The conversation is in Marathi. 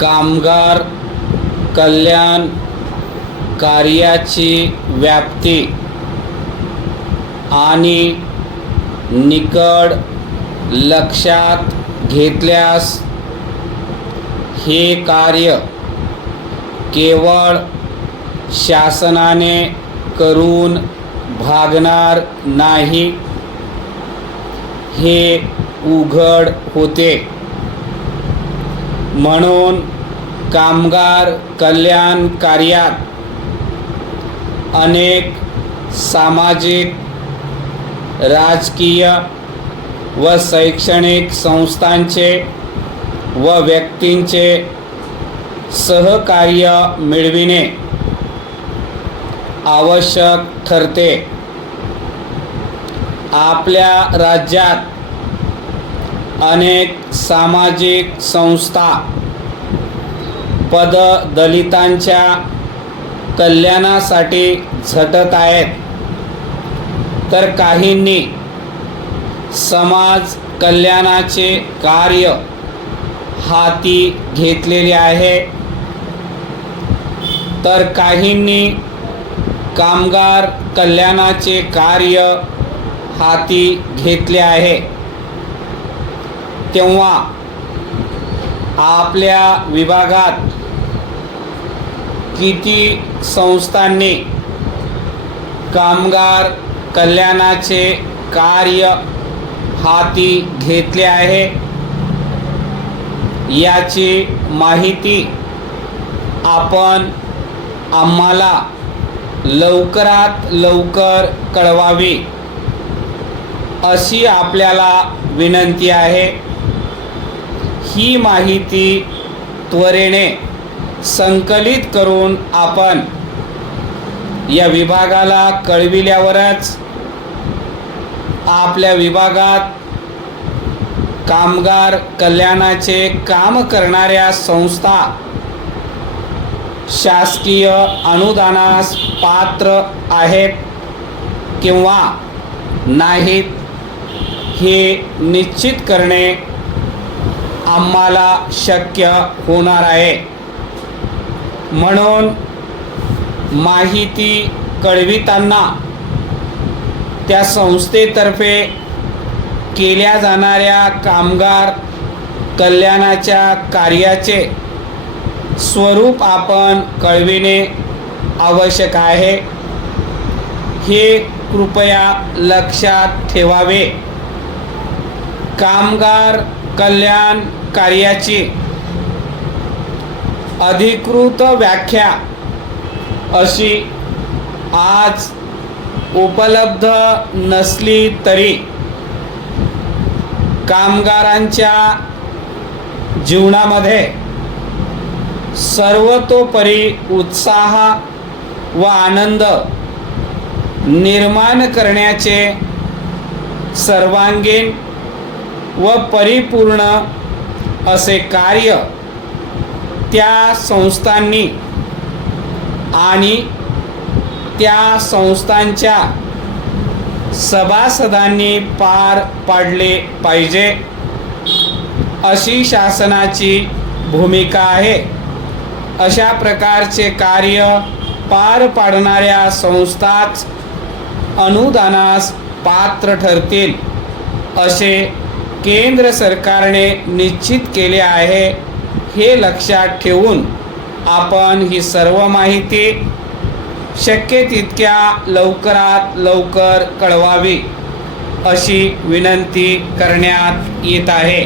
कामगार कल्याण कार्याची व्याप्ती आणि निकड लक्षात घेतल्यास हे कार्य केवळ शासनाने करून भागणार नाही हे उघड होते. म्हणून कामगार कल्याण कार्यात अनेक सामाजिक राजकीय व शैक्षणिक संस्थांचे व व्यक्तींचे सहकार्य मिळविणे आवश्यक ठरते. आपल्या राज्यात अनेक सामाजिक संस्था पद दलितांच्या कल्याणासाठी झटत आहेत. तर काहींनी समाज कल्याणाचे कार्य हाती घेतलेले आहे. तर काहींनी कामगार कल्याणाचे कार्य हाती घेतले आहे. तेव्हा आपल्या विभागात किती संस्थांनी कामगार कल्याणाचे कार्य हाती घेतले आहे याची माहिती आपण आम्हाला लवकरात लवकर कळवावी अशी आपल्याला विनंती आहे. ही माहिती त्वरेने संकलित करून आपण या विभागाला कळविल्यावरच आपल्या विभागात कामगार कल्याणाचे काम करणाऱ्या संस्था शासकीय अनुदानास पात्र आहेत किंवा नाहीत हे निश्चित करणे आम्हाला शक्य होणार आहे. म्हणून माहिती कळविताना त्या संस्थेतर्फे केल्या जाणाऱ्या कामगार कल्याणाच्या कार्याचे स्वरूप आपण कळविणे आवश्यक आहे. हे कृपया लक्षात ठेवावे. कामगार कल्याण कार्याची अधिकृत व्याख्या अशी आज उपलब्ध नसली तरी कामगारांच्या जीवनामध्ये सर्वतोपरी उत्साह व आनंद निर्माण करण्याचे सर्वांगीण व परिपूर्ण असे कार्य त्या संस्थांनी आणि त्या संस्थांच्या सभासदांनी पार पाडले पाहिजे अशी शासनाची भूमिका आहे. अशा प्रकारचे कार्य पार पाडणाऱ्या संस्थाच अनुदानास पात्र ठरतील असे केंद्र सरकारने निश्चित केले आहे हे लक्षात ठेवून आपण ही सर्व माहिती शक्य तितक्या लवकरात लवकर कळवावी अशी विनंती करण्यात येत आहे.